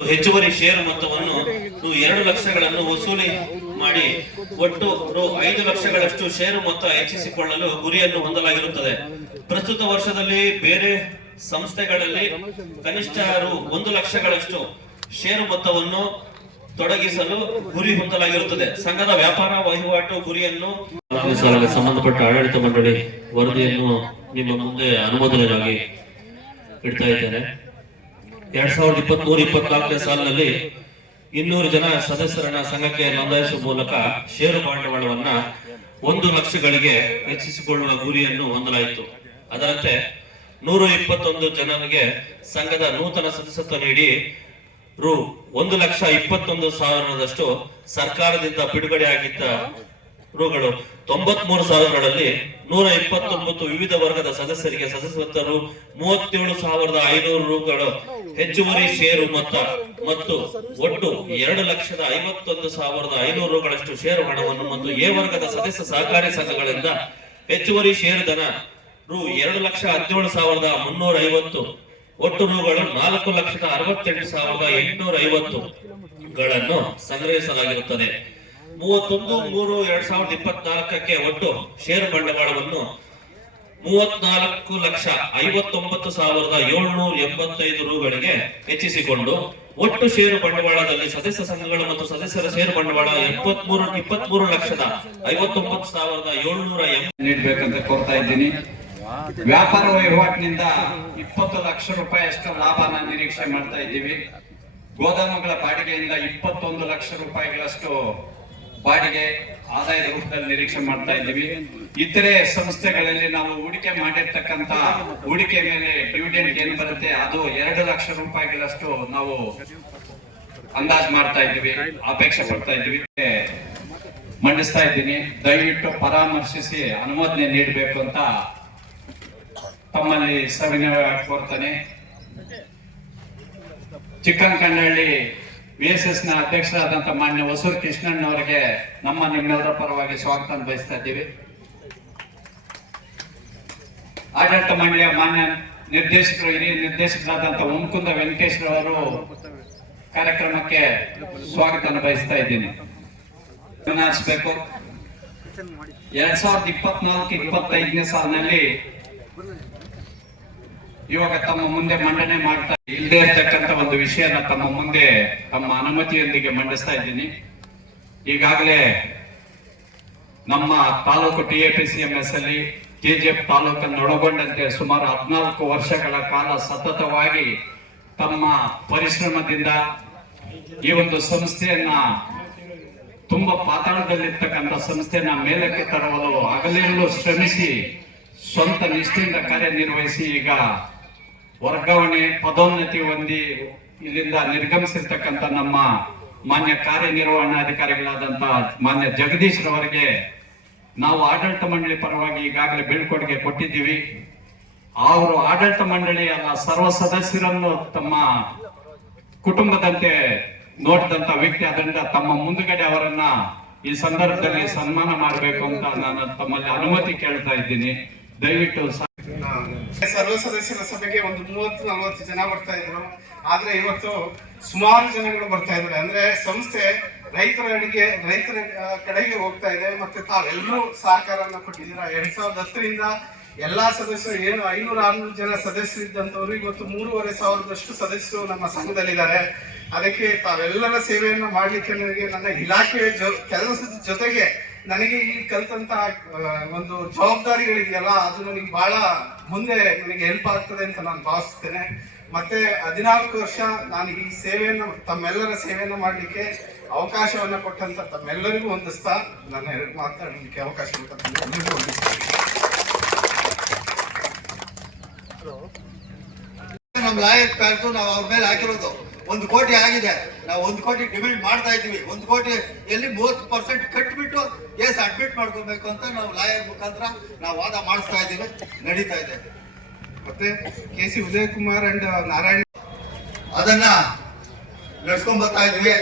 ಹೆಚ್ಚುವರಿ ಷೇರು ಮೊತ್ತವನ್ನು 2 ಲಕ್ಷಗಳನ್ನು ವಸೂಲಿ ಮಾಡಿ ಒಟ್ಟು ರೂ. 5 ಲಕ್ಷಗಳಷ್ಟು ಷೇರು ಮೊತ್ತ ಹೆಚ್ಚಿಸಿಕೊಳ್ಳಲು ಗುರಿಯನ್ನು ಹೊಂದಲಾಗಿರುತ್ತದೆ. ಪ್ರಸ್ತುತ ವರ್ಷದಲ್ಲಿ ಬೇರೆ ಸಂಸ್ಥೆಗಳಲ್ಲಿ ಕನಿಷ್ಠ ರೂ. 1 ಲಕ್ಷಗಳಷ್ಟು ಷೇರು ಮೊತ್ತವನ್ನು ತೊಡಗಿಸಲು ಗುರಿ ಹೊಂದಲಾಗಿರುತ್ತದೆ. ಸಂಘದ ವ್ಯಾಪಾರ ವಹಿವಾಟು ಗುರಿಯನ್ನು ಸಂಬಂಧಪಟ್ಟ ಆಡಳಿತ ಮಂಡಳಿ ವರದಿಯನ್ನು ನಿಮ್ಮ ಮುಂದೆ ಅನುಮೋದನೆಗಾಗಿ ಇಡ್ತಾ ಇದ್ದೇನೆ. 2023-24 ಸಾಲಿನಲ್ಲಿ 200 ಜನ ಸದಸ್ಯರನ್ನ ಸಂಘಕ್ಕೆ ನೋಂದಾಯಿಸುವ ಮೂಲಕ ಷೇರು ಬಂಡವಾಳವನ್ನ 1 ಲಕ್ಷಗಳಿಗೆ ಹೆಚ್ಚಿಸಿಕೊಳ್ಳುವ ಗುರಿಯನ್ನು ಹೊಂದಲಾಯಿತು. ಅದರಂತೆ 121 ಜನರಿಗೆ ಸಂಘದ ನೂತನ ಸದಸ್ಯತ್ವ ನೀಡಿ ರೂ. 1,21,000 ಸರ್ಕಾರದಿಂದ ಬಿಡುಗಡೆಯಾಗಿದ್ದ ರುಗಳು 93,000ರಲ್ಲಿ 129 ವಿವಿಧ ವರ್ಗದ ಸದಸ್ಯರಿಗೆ ಸದಸ್ಯತ್ವ ರೂ. 37,500 ಹೆಚ್ಚುವರಿ ಷೇರು ಮೊತ್ತ ಮತ್ತು ಒಟ್ಟು 2,51,500 ಷೇರು ಹಣವನ್ನು ಮತ್ತು ಎ ವರ್ಗದ ಸದಸ್ಯ ಸಹಕಾರಿ ಸಂಘಗಳಿಂದ ಹೆಚ್ಚುವರಿ ಷೇರು ಧನ ರೂ. 2,17,350 ಒಟ್ಟು ರುಗಳು 4,68,850 ಸಂಗ್ರಹಿಸಲಾಗಿರುತ್ತದೆ. 31/3/2024 ಒಟ್ಟು ಷೇರು ಬಂಡವಾಳವನ್ನು 34,59,785 ರುಗಳಿಗೆ ಹೆಚ್ಚಿಸಿಕೊಂಡು ಒಟ್ಟು ಷೇರು ಬಂಡವಾಳದಲ್ಲಿ ಸದಸ್ಯ ಸಂಘಗಳು ಮತ್ತು ಸದಸ್ಯರ ಷೇರು ಬಂಡವಾಳ 23,59,780 ನೀಡಬೇಕಂತ ಕೋರ್ತಾ ಇದ್ದೀನಿ. ವ್ಯಾಪಾರ ವಹಿವಾಟಿನಿಂದ 20 ಲಕ್ಷ ರೂಪಾಯಿಯಷ್ಟು ಲಾಭನ ನಿರೀಕ್ಷೆ ಮಾಡ್ತಾ ಇದ್ದೀವಿ. ಗೋದಾಮುಗಳ ಬಾಡಿಗೆಯಿಂದ 21 ಲಕ್ಷ ರೂಪಾಯಿಗಳಷ್ಟು ಬಾಡಿಗೆ ಆದಾಯದ ರೂಪದಲ್ಲಿ ನಿರೀಕ್ಷೆ ಮಾಡ್ತಾ ಇದ್ದೀವಿ. ಇತರೆ ಸಂಸ್ಥೆಗಳಲ್ಲಿ ನಾವು ಹೂಡಿಕೆ ಮಾಡಿರ್ತಕ್ಕಂತ ಹೂಡಿಕೆ ಮೇಲೆ ಡಿವಿಡೆಂಡ್ ಏನು ಬರುತ್ತೆ ಅದು 2 ಲಕ್ಷ ರೂಪಾಯಿಗಳಷ್ಟು ನಾವು ಅಂದಾಜು ಮಾಡ್ತಾ ಇದ್ದೀವಿ, ಅಪೇಕ್ಷೆ ಪಡ್ತಾ ಇದ್ದೀವಿ. ಮಂಡಿಸ್ತಾ ಇದ್ದೀನಿ. ದಯವಿಟ್ಟು ಪರಾಮರ್ಶಿಸಿ ಅನುಮೋದನೆ ನೀಡಬೇಕು ಅಂತ ತಮ್ಮಲ್ಲಿ ಸವಿನಯವಾಗಿ ಕೋರ್ತಾನೆ. ಚಿಕ್ಕನಕಂಡಹಳ್ಳಿ VSS ನ ಅಧ್ಯಕ್ಷರಾದಂತ ಮಾನ್ಯ ಹೊಸೂರು ಕೃಷ್ಣಣ್ಣವರಿಗೆ ನಿಮ್ಮೆಲ್ಲರ ಪರವಾಗಿ ಸ್ವಾಗತ ಬಯಸ್ತಾ ಇದ್ದೀವಿ. ಆಡಳಿತ ಮಂಡಳಿಯ ಮಾನ್ಯ ನಿರ್ದೇಶಕರು, ಹಿರಿಯ ನಿರ್ದೇಶಕರಾದಂತ ಉಮ್ಕುಂದ ವೆಂಕಟೇಶ್ ಅವರು ಕಾರ್ಯಕ್ರಮಕ್ಕೆ ಸ್ವಾಗತ ಬಯಸ್ತಾ ಇದ್ದೀನಿ. ಗಮನಿಸಬೇಕು, 2024-25 ಸಾಲಿನಲ್ಲಿ ಇವಾಗ ತಮ್ಮ ಮುಂದೆ ಮಂಡನೆ ಮಾಡ್ತಾ ಇಲ್ಲದೆ ಇರ್ತಕ್ಕಂಥ ಒಂದು ವಿಷಯನ ತಮ್ಮ ಮುಂದೆ ತಮ್ಮ ಅನುಮತಿಯೊಂದಿಗೆ ಮಂಡಿಸ್ತಾ ಇದ್ದೀನಿ. ಈಗಾಗಲೇ ನಮ್ಮ ತಾಲೂಕು TAPCMS ಅಲ್ಲಿ KGF ತಾಲೂಕನ್ನು ಒಳಗೊಂಡಂತೆ ಸುಮಾರು 14 ವರ್ಷಗಳ ಕಾಲ ಸತತವಾಗಿ ತಮ್ಮ ಪರಿಶ್ರಮದಿಂದ ಈ ಒಂದು ಸಂಸ್ಥೆಯನ್ನ ತುಂಬಾ ಪಾತಾಳದಲ್ಲಿರ್ತಕ್ಕಂಥ ಸಂಸ್ಥೆಯನ್ನ ಮೇಲಕ್ಕೆ ತರಲು ಹಗಲಿರುಳು ಶ್ರಮಿಸಿ ಸ್ವಂತ ನಿಷ್ಠೆಯಿಂದ ಕಾರ್ಯನಿರ್ವಹಿಸಿ ಈಗ ವರ್ಗಾವಣೆ ಪದೋನ್ನತಿ ಹೊಂದಿ ಇಲ್ಲಿಂದ ನಿರ್ಗಮಿಸಿರ್ತಕ್ಕಂಥ ನಮ್ಮ ಮಾನ್ಯ ಕಾರ್ಯನಿರ್ವಹಣಾಧಿಕಾರಿಗಳಾದಂತ ಮಾನ್ಯ ಜಗದೀಶ್ ರವರಿಗೆ ನಾವು ಆಡಳಿತ ಮಂಡಳಿ ಪರವಾಗಿ ಈಗಾಗಲೇ ಬೀಳ್ಕೊಡುಗೆ ಕೊಟ್ಟಿದ್ದೀವಿ. ಅವರು ಆಡಳಿತ ಮಂಡಳಿ ಅಲ್ಲ, ಸರ್ವ ಸದಸ್ಯರನ್ನು ತಮ್ಮ ಕುಟುಂಬದಂತೆ ನೋಡಿದಂತ ವ್ಯಕ್ತಿ. ಅದರಿಂದ ತಮ್ಮ ಮುಂದುಗಡೆ ಅವರನ್ನ ಈ ಸಂದರ್ಭದಲ್ಲಿ ಸನ್ಮಾನ ಮಾಡಬೇಕು ಅಂತ ನಾನು ತಮ್ಮಲ್ಲಿ ಅನುಮತಿ ಕೇಳ್ತಾ ಇದ್ದೀನಿ. ದಯವಿಟ್ಟು ಸರ್ವ ಸದಸ್ಯರ ಸಭೆಗೆ ಒಂದು 30-40 ಜನ ಬರ್ತಾ ಇದ್ರು. ಆದ್ರೆ ಇವತ್ತು ಸುಮಾರು ಜನಗಳು ಬರ್ತಾ ಇದ್ದಾರೆ. ಅಂದ್ರೆ ಸಂಸ್ಥೆ ರೈತರ ಕಡೆಗೆ ಹೋಗ್ತಾ ಇದೆ. ಮತ್ತೆ ತಾವೆಲ್ಲರೂ ಸಹಕಾರವನ್ನು ಕೊಟ್ಟಿದ್ದೀರಾ. 2010ರಿಂದ ಎಲ್ಲಾ ಸದಸ್ಯರು ಏನು 500-600 ಜನ ಸದಸ್ಯರಿದ್ದಂತವ್ರು ಇವತ್ತು 3,500 ಸದಸ್ಯರು ನಮ್ಮ ಸಂಘದಲ್ಲಿದ್ದಾರೆ. ಅದಕ್ಕೆ ತಾವೆಲ್ಲರ ಸೇವೆಯನ್ನು ಮಾಡ್ಲಿಕ್ಕೆ ನನಗೆ ನನ್ನ ಇಲಾಖೆಯ ಕೆಲಸದ ಜೊತೆಗೆ ನನಗೆ ಇಲ್ಲಿ ಕಲ್ತಂತ ಒಂದು ಜವಾಬ್ದಾರಿಗಳಿದೆಯಲ್ಲ, ಅದು ನನಗೆ ಬಹಳ ಮುಂದೆ ನನಗೆ ಹೆಲ್ಪ್ ಆಗ್ತದೆ ಅಂತ ನಾನು ಭಾವಿಸ್ತೇನೆ. ಮತ್ತೆ 14 ವರ್ಷ ನಾನು ಈ ಸೇವೆಯನ್ನು ತಮ್ಮೆಲ್ಲರ ಸೇವೆಯನ್ನು ಮಾಡಲಿಕ್ಕೆ ಅವಕಾಶವನ್ನ ಕೊಟ್ಟಂತ ತಮ್ಮೆಲ್ಲರಿಗೂ ಹೊಂದಿಸ್ತಾ ನನ್ನ ಮಾತಾಡಲಿಕ್ಕೆ ಅವಕಾಶ ನಮ್ಮ ಲಾಯಕ್ ಕರೆದು ನಾವು ಅವ್ರ ಮೇಲೆ ಹಾಕಿರೋದು 1 ಕೋಟಿ ಆಗಿದೆ. ನಾವು 1 ಕೋಟಿ ಡಿಮ್ಯಾಂಡ್ ಮಾಡ್ತಾ ಇದ್ದೀವಿ. 1 ಕೋಟಿ ಎಲ್ಲಿ 30% ಕಟ್ಬಿಟ್ಟು ಕೇಸ್ ಅಡ್ಮಿಟ್ ಮಾಡ್ಕೋಬೇಕು ಅಂತ ನಾವು ಲಾಯರ್ ಮುಖಾಂತರ ನಾವು ವಾದ ಮಾಡಿಸ್ತಾ ಇದ್ದೀವಿ, ನಡೀತಾ ಇದೆ. ಮತ್ತೆ KC ಉದಯ್ ಕುಮಾರ್ ಅಂಡ್ ನಾರಾಯಣ ಅದನ್ನ ನಡ್ಸ್ಕೊಂಡ್ ಬರ್ತಾ ಇದ್ವಿ.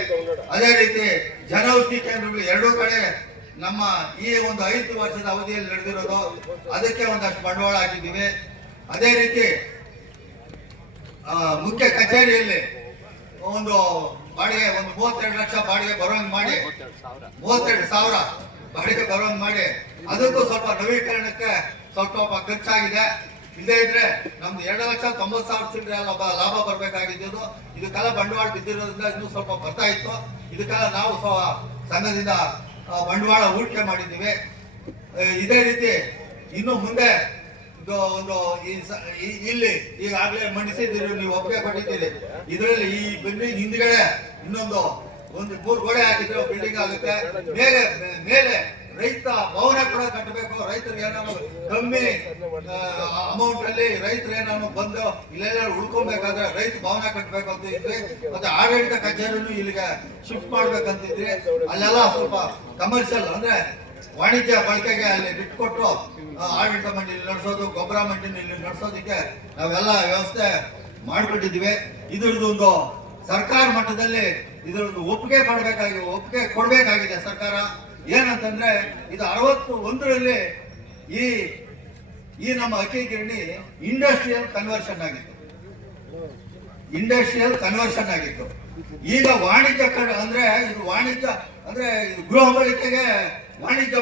ಅದೇ ರೀತಿ ಜನೌಷಧಿ ಕೇಂದ್ರಗಳು 2 ಕಡೆ ನಮ್ಮ ಈ ಒಂದು 5 ವರ್ಷದ ಅವಧಿಯಲ್ಲಿ ನಡೆದಿರೋದು, ಅದಕ್ಕೆ ಒಂದಷ್ಟು ಬಂಡವಾಳ ಹಾಕಿದ್ದೀವಿ. ಅದೇ ರೀತಿ ಮುಖ್ಯ ಕಚೇರಿಯಲ್ಲಿ ಒಂದು ಬಾಡಿಗೆ ಒಂದು 32 ಲಕ್ಷ ಬಾಡಿಗೆ ಬರೋಂಗ್ ಮಾಡಿ 32,000 ಬಾಡಿಗೆ ಬರೋಂಗ್ ಮಾಡಿ ಅದಕ್ಕೂ ಸ್ವಲ್ಪ ನವೀಕರಣಕ್ಕೆ ಸ್ವಲ್ಪ ಖರ್ಚಾಗಿದೆ. ಇಲ್ಲೇ ಇದ್ರೆ ನಮ್ದು 2,90,000 ಚಿಲ್ಲರೆ ಲಾಭ ಬರ್ಬೇಕಾಗಿದ್ದು. ಇದಕ್ಕೆಲ್ಲ ಬಂಡವಾಳ ಬಿದ್ದಿರೋದ್ರಿಂದ ಇನ್ನೂ ಸ್ವಲ್ಪ ಬರ್ತಾ ಇತ್ತು. ಇದಕ್ಕೆಲ್ಲ ನಾವು ಸಂಘದಿಂದ ಬಂಡವಾಳ ಹೂಡಿಕೆ ಮಾಡಿದ್ದೀವಿ. ಇದೇ ರೀತಿ ಇನ್ನು ಮುಂದೆ ಇದು ಒಂದು ಇಲ್ಲಿ ಈಗಾಗಲೇ ಮಂಡಿಸಿದ್ದೀರಿ, ನೀವು ಒಪ್ಪಿಗೆ ಕೊಟ್ಟಿದ್ದೀರಿ. ಇದರಲ್ಲಿ ಈ ಬಿಲ್ಡಿಂಗ್ ಹಿಂದ್ಗಡೆ ಇನ್ನೊಂದು 3 ಗೋಡೆ ಹಾಕಿದ್ರೆ ಬಿಲ್ಡಿಂಗ್ ಆಗುತ್ತೆ. ಮೇಲೆ ರೈತ ಭವನ ಕೂಡ ಕಟ್ಟಬೇಕು. ರೈತರಿಗೆ ಏನಾದ್ರು ಕಮ್ಮಿ ಅಮೌಂಟ್ ಅಲ್ಲಿ ರೈತರು ಏನಾದ್ರು ಬಂದು ಇಲ್ಲೆಲ್ಲ ಉಳ್ಕೊಬೇಕಾದ್ರೆ ರೈತ ಭವನ ಕಟ್ಟಬೇಕು ಅಂತ ಇದ್ವಿ. ಮತ್ತೆ ಆಡಳಿತ ಕಚೇರಿನೂ ಇಲ್ಲಿಗೆ ಶಿಫ್ಟ್ ಮಾಡ್ಬೇಕಂತಿದ್ರಿ. ಅಲ್ಲೆಲ್ಲ ಸ್ವಲ್ಪ ಕಮರ್ಷಿಯಲ್ ಅಂದ್ರೆ ವಾಣಿಜ್ಯ ಬಳಕೆಗೆ ಅಲ್ಲಿ ಬಿಟ್ಕೊಟ್ಟು ಆಡಳಿತ ಮಂಡಳಿ ನಡೆಸೋದು, ಗೊಬ್ಬರ ಮಂಡಳಿ ಇಲ್ಲಿ ನಡೆಸೋದಕ್ಕೆ ನಾವೆಲ್ಲ ವ್ಯವಸ್ಥೆ ಮಾಡ್ಕೊಂಡಿದ್ವಿ. ಇದ್ರದ್ದು ಒಂದು ಸರ್ಕಾರ ಮಟ್ಟದಲ್ಲಿ ಇದ್ರದ್ದು ಒಪ್ಪಿಗೆ ಕೊಡ್ಬೇಕಾಗಿದೆ ಸರ್ಕಾರ. ಏನಂತಂದ್ರೆ ಇದು 61ರಲ್ಲಿ ಈ ನಮ್ಮ ಅಕ್ಕಿ ಗಿರಣಿ ಇಂಡಸ್ಟ್ರಿಯಲ್ ಕನ್ವರ್ಷನ್ ಆಗಿತ್ತು. ಈಗ ವಾಣಿಜ್ಯ ಅಂದ್ರೆ ಇದು ವಾಣಿಜ್ಯ ಅಂದ್ರೆ ಗೃಹ ಬಳಕೆಗೆ ವಾಣಿಜ್ಯ